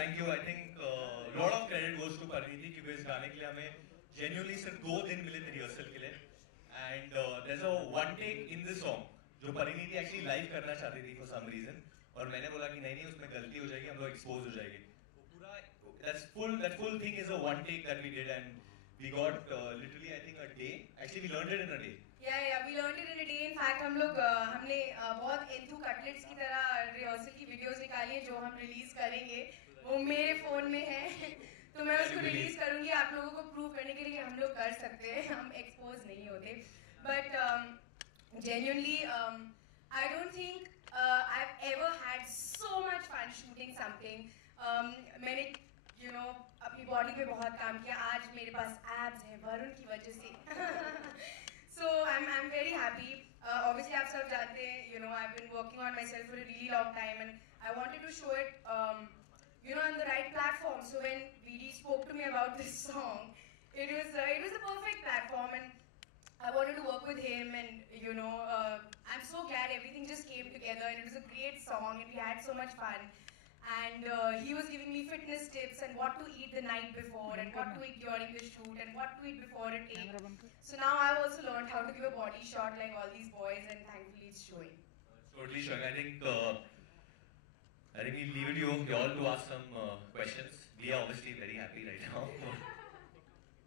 thank you. I think lot of credit goes to Parineeti क्योंकि इस गाने के लिए हमें genuinely सिर्फ 2 दिन मिले थे rehearsal के लिए. And there's a one take in this song जो Parineeti actually live करना चाहती थी for some reason. और मैंने बोला कि नहीं उसमें गलती हो जाएगी, हम लोग expose हो जाएंगे. वो पूरा that full thing is a one take that we did and we got literally I think a day. Actually we learned it in a day. Yeah, we learned it in a day. In fact, हमने बहुत enthu cutlets की तरह rehearsal की videos निकाली हैं जो हम release करेंगे. वो मेरे फोन में है तो मैं उसको रिलीज करूंगी आप लोगों को प्रूव करने के लिए कि हम लोग कर सकते हैं, हम एक्सपोज नहीं होते. But genuinely I don't think I've ever had so much fun shooting something. मैंने अपनी बॉडी पे बहुत काम किया. आज मेरे पास एब्स हैं वरुण की वजह से. So I'm very happy. Obviously आप सब जानते हैं, I've been working on myself for a really long time and I wanted to show it on the right platform. So when VD spoke to me about this song, it was a perfect platform and I wanted to work with him and I'm so glad everything just came together and it was a great song and we had so much fun. And he was giving me fitness tips and what to eat the night before and what to eat during the shoot and what to eat before a take. So now I've also learned how to give a body shot like all these boys and thankfully it's showing. It's totally showing. I think we'll leave it to you all to ask some questions. We are obviously very happy right now.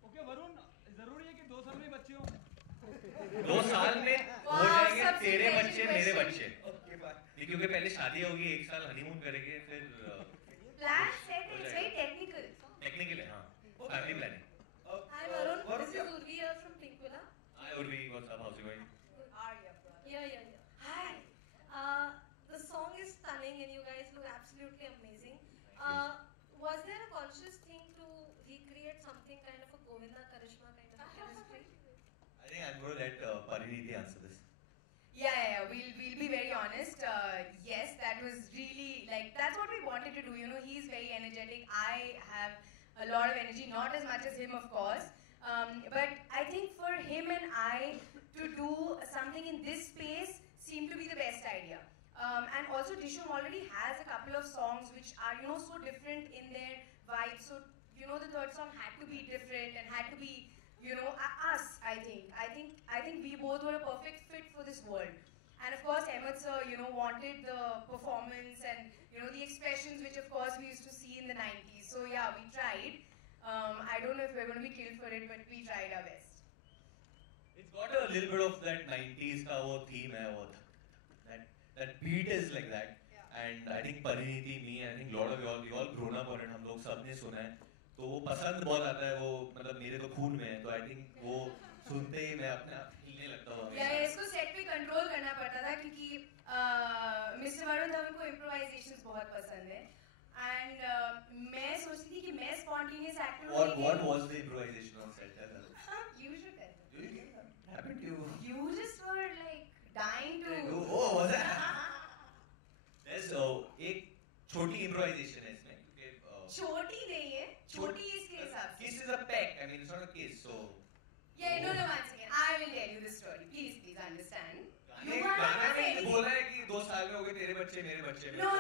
Okay, Varun, जरूरी है कि 2 साल में बच्चे हो? 2 साल में हो जाएंगे तेरे बच्चे मेरे बच्चे. क्योंकि पहले शादी होगी, 1 साल हनीमून करेंगे, फिर Plan set is very technical. Technical है, हाँ. Family planning. Hi Varun, this is Urvi here from Pinkvilla. Hi Urvi, what's up? How's it going? Yeah. Hi. The song is stunning and you guys look absolutely amazing. Was there a conscious thing to recreate something kind of a Govinda Karishma kind of chemistry? I think I'm going to let Parineeti answer this. Yeah. We'll be very honest. Yes, that was really that's what we wanted to do. He's very energetic. I have a lot of energy, not as much as him, of course. But I think for him and I to do something in this space seemed to be the best idea. And also Dishum already has a couple of songs which are so different in their vibe. So the third song had to be different and had to be us. I think we both were a perfect fit for this world. And of course Ahmed sir wanted the performance and the expressions which of course we used to see in the 90s. So yeah, we tried. I don't know if we're going to be killed for it, but we tried our best. It's got a little bit of that 90s का वो theme है, वो that beat is like that. Yeah. And I think Parineeti, me, I think lot of you all, we all grown up on it. हम लोग सबने सुना है, तो वो पसंद बहुत आता है. वो मतलब मेरे तो खून में है, तो I think वो सुनते ही मैं अपने आप हिलने लगता हूँ. Yeah, इसको सेट पे कंट्रोल करना पड़ता था क्योंकि मिस्टर वरुण धवन को improvisations बहुत पसंद है. And मैं सोचती थी कि मैं spontaneous actor हूँ. What was the improvisation on set? You should tell. Happened to you? You just were dying to. Oh, was that? There's एक छोटी improvisation है इसमें. छोटी नहीं है, छोटी इसके हिसाब से. Kiss is a peck. I mean, it's not a kiss, so. Yeah, no, one second. I will tell you the story. Please understand. गाना में बोला है कि 2 साल में हो गए तेरे बच्चे मेरे बच्चे. No.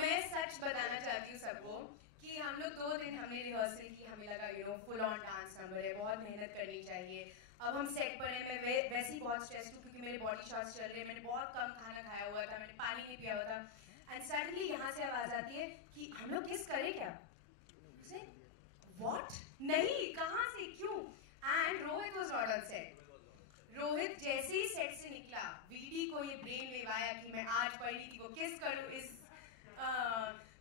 मैं सच बताना चाहती हूँ सबको कि हम लोग 2 दिन हमने रिहर्सल की. हमें लगा फुल ऑन डांस नंबर है, बहुत मेहनत करनी चाहिए. अब हम सेट पर हैं, मैं वैसे ही बहुत स्ट्रेस्ड हूँ क्योंकि मेरे बॉडी शॉट्स चल रहे हैं. मैंने बहुत कम खाना खाया हुआ था, मैंने पानी नहीं पिया हुआ था. एंड सडनली यहाँ से आवाज आती है कि हम लोग किस करें क्या? What? नहीं, कहाँ से, क्यों? And Rohit was not on set. Rohit जैसे ही सेट से निकला, वीडी को ये ब्रेन वेव आया कि मैं आज परिणीति को किस करूं इस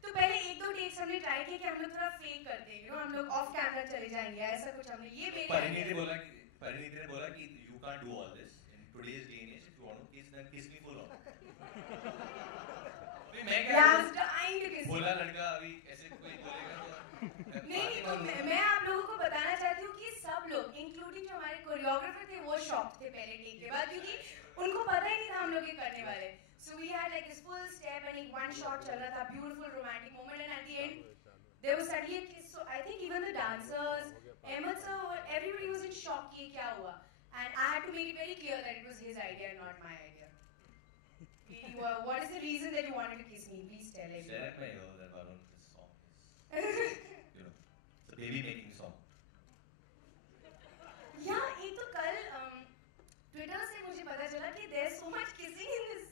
तो पहले 1-2 टेक्स हमने ट्राई किया कि हम लोग थोड़ा फेक करते हैं, हम लोग ऑफ कैमरा चले जाएंगे, ऐसा कुछ हमने ये परिणीति ने बोला कि you can't do all this in today's day and age. If you want to kiss, then kiss me full on. मैं क्या बोला लड़का अभी ऐसे कोई बोलेगा तो नहीं तो मैं आप लोगों को बताना चाहती हूँ कि सब लोग इंक्लूडिंग जो हमारे कोरियोग्राफर थे वो शॉक थे पहले टेक के बाद क्योंकि उनको पता ही नहीं था हम लोग ये करने वाले. So we had this full step and one shot चल रहा था, beautiful romantic moment, and at the end there was suddenly a kiss. So I think even the dancers, Ahmed sir, everybody was in shock कि क्या हुआ. And I had to make it very clear that it was his idea, not my idea. What is the reason that you wanted to kiss me? Please tell everyone. Share it that Varun, this song is baby making song? Yeah, एक तो कल Twitter से मुझे पता चला कि there's so much kissing in this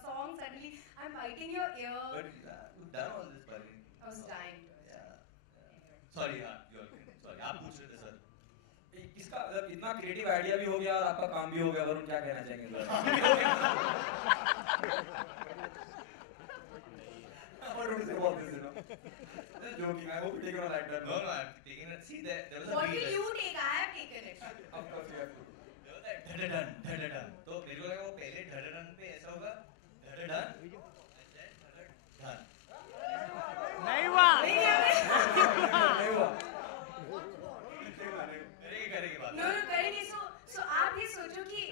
song. Suddenly, I'm biting your ear. But you've done all this, Parini. I was dying. Yeah. Sorry, sorry. आप पूछ रहे थे सर. इसका मतलब इतना क्रिएटिव आइडिया भी हो गया और आपका काम भी हो गया, वरुण क्या कहना चाहेंगे? Whatever to say about this, you know? Just joking. I hope you take it on light note. No, I'm taking it. See, there was a What beat. will you take? I have taken it. Of course you have to. There was that धड़धन. तो मेरे को लगा वो पहले धड़धन पे ऐसा होगा, धड़धन, and then धड़धन. नहीं हुआ नहीं हुआ। करेंगे बात. No, करेंगे. So आप ये सोचो कि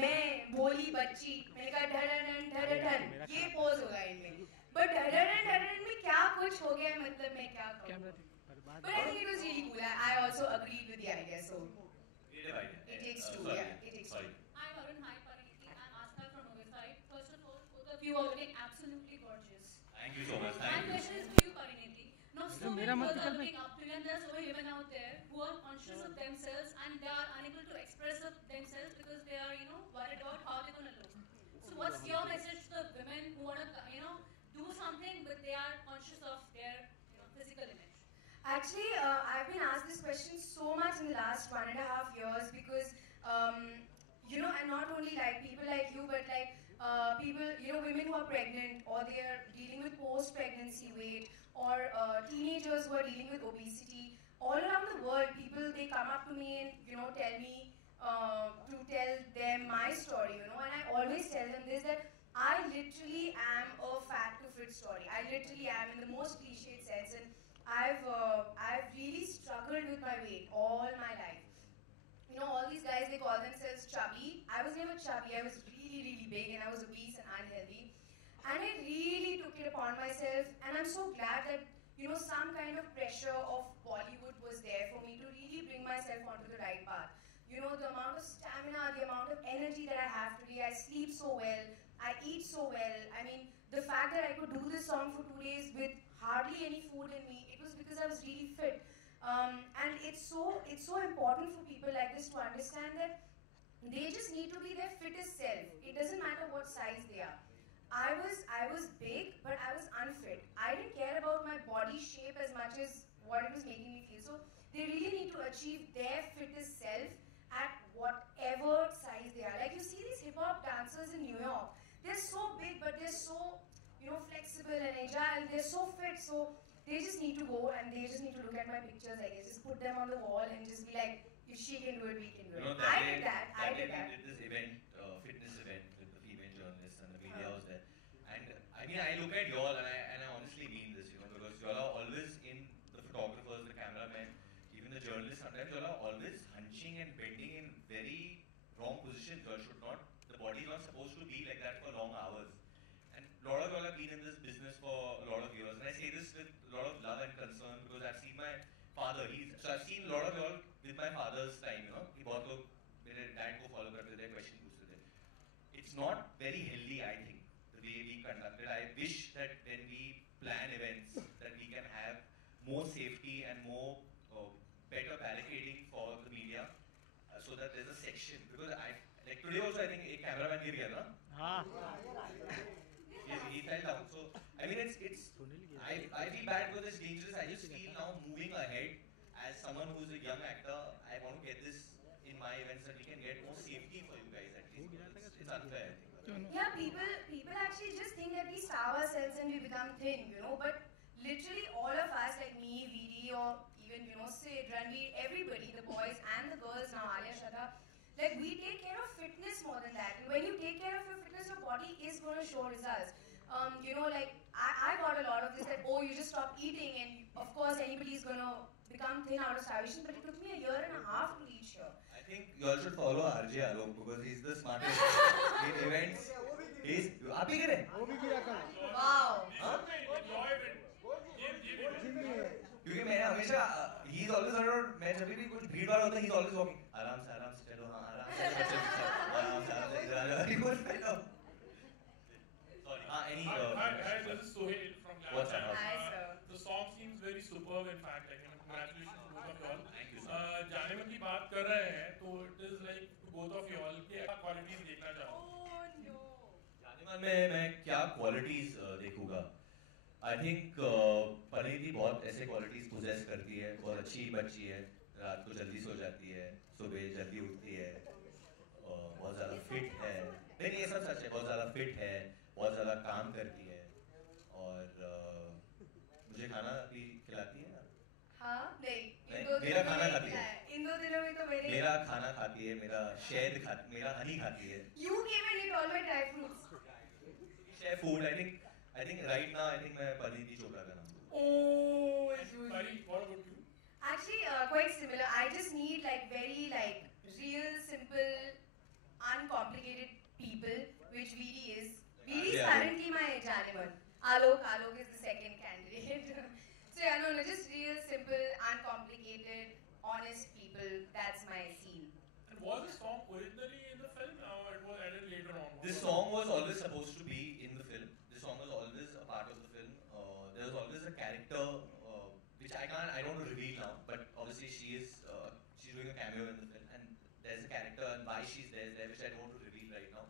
मैं बोली बच्ची, मैंने कहा ढड़ढन, ये पोज होगा इनमें. But ढड़ढन में क्या कुछ हो गया, मतलब मैं क्या कहूँ. But I think it was really cool. I also agreed with the idea. So Creative idea. it takes two. Sorry. Yeah, it takes two. Sorry. I'm Arun. Hi, Pariniti. I'm Asta from Oversight. First of all, both of you are looking absolutely gorgeous. Thank you so much. My Thank you. question is for you, Pariniti. Now, so many मेरा girls मतलब are looking up to you, and there's so many women out there who are conscious of themselves and they are unable to express of themselves because they are, worried about how they're going to look. So, what's your message to the women who want to, do something but they are conscious of their, physical image? Actually, I've been asked this question so much in the last 1.5 years because, and not only like people like you, but like people, women who are pregnant or they are dealing with post-pregnancy weight or teenagers who are dealing with obesity. All around the world, people, they come up to me and, tell me to tell them my story, and I always tell them this, that I literally am a fat to fit story. I literally am in the most cliched sense, and I've really struggled with my weight all my life. All these guys, they call themselves chubby. I was never chubby. I was really, really big, and I was obese and unhealthy. And I really took it upon myself, and I'm so glad that, some kind of pressure of Bollywood was there for me to really bring myself onto the right path. The amount of stamina, the amount of energy that I have today. I sleep so well. I eat so well. I mean, the fact that I could do this song for 2 days with hardly any food in me, it was because I was really fit. And it's so important for people like this to understand that they just need to be their fittest self. It doesn't matter what size they are. I was big, but I was unfit. I didn't care about my body shape as much as what it was making me feel. So they really need to achieve their fittest self at whatever size they are. Like you see these hip hop dancers in New York. They're so big, but they're so flexible and agile. They're so fit. So they just need to go and they just need to look at my pictures, I guess. Just put them on the wall and just be like, if she can do it, we can do it. I did that. We did this event, fitness event with the female journalists and the media was there. And I mean, I look at y'all and I honestly mean this, because y'all are always in the photographers, the cameramen, even the journalists. Sometimes y'all are always hunching and bending in very wrong positions. Y'all should not. The body is not supposed to be like that for long hours. And a lot of y'all have been in this business for a lot of years. And I say this with a lot of love and concern because I've seen my father. So I've seen a lot of y'all with my father's time, कि बहुत लोग मेरे dad को follow करते थे, question पूछते थे. It's not very healthy, I think, the way we conduct it. I wish that when we plan events, that we can have more safety and more better barricading for the media, so that there's a section. Because like today also, I think a cameraman गिर गया ना? हाँ. He fell down. So I mean, I feel bad because it's dangerous. I just feel now moving ahead as someone who's a young actor, I want to get this in my events that we can get more safety for you guys at least. It's unfair, I think. Yeah, people actually just think that we starve ourselves and we become thin, but literally all of us, like me, Vidi, or even, Sid, Ranveer, everybody, the boys and the girls now, Alia, Shraddha, like we take care of fitness more than that. And when you take care of your fitness, your body is going to show results. Like I got a lot of this that, you just stop eating and of course anybody's going to become thin out of starvation, but it took me 1.5 years to reach here. I think you all should follow RJ Alok because he's the smartest in events. आप ही करे? Wow. क्योंकि मैं हमेशा he's always around. मैं जब भी कुछ भीड़ वाला होता है he's always walking. आराम से चलो हाँ आराम से इधर आ जाओ. He goes fellow. Sorry. Any. Hi, this is Sohail from Lab. What's up? Hi, sir. The song seems very superb. In fact, congratulations to both of y'all. Thank you so much. जाने मन की बात कर रहे हैं तो it is like to both of y'all कि क्या qualities देखना चाहो? Oh no. जाने मन में मैं क्या क्वालिटीज देखूंगा? आई थिंक परिणीति बहुत ऐसे क्वालिटीज पोजेस करती है, बहुत अच्छी बच्ची है, रात को जल्दी सो जाती है, सुबह जल्दी उठती है, बहुत ज़्यादा फिट है, नहीं ये सब सच है, बहुत ज़्यादा फिट है, बहुत ज़्यादा काम करती है और मुझे खाना भी खिलाती है ना। हाँ नहीं, नहीं, इन दो मेरा दिनों खाना में खाती है। खिलाया। इन 2 दिनों में तो मैंने मेरा खाना खाती है, मेरा शहद खाती, मेरा हनी खाती है। You came and ate all my dry fruits. Share food I think right now I think मैं परिणीति चोपड़ा का नाम दूंगा। Oh, Pari, what about you? actually, quite similar. I just need like very like real, simple, uncomplicated people, which VD is. VD is Yeah. currently my Janeman. Alok is the second candidate. So yeah, no, just real, simple, uncomplicated, honest people. That's my scene. And was the song originally in the film or it was added later on? This song was always supposed to be in the film. This song was always a part of the film. There was always a character which I don't want to reveal now, but obviously she's doing a cameo in the film, and there's a character and why she's there which I don't want to reveal right now.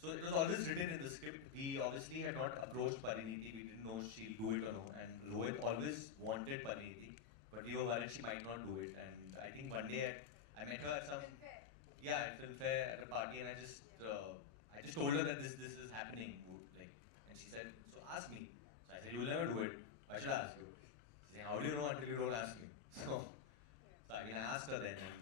So it was always written in the script. We obviously had not approached Parineeti. We didn't know she'll do it or no. And Rohit always wanted Parineeti, but we were worried she might not do it. And I think one day I met her at some at film fair at a party, and I just told her that this is happening. Like, and she said, so ask me. So I said, you'll never do it. Why should I ask you? She said, how do you know until you don't ask me? So I asked her then. And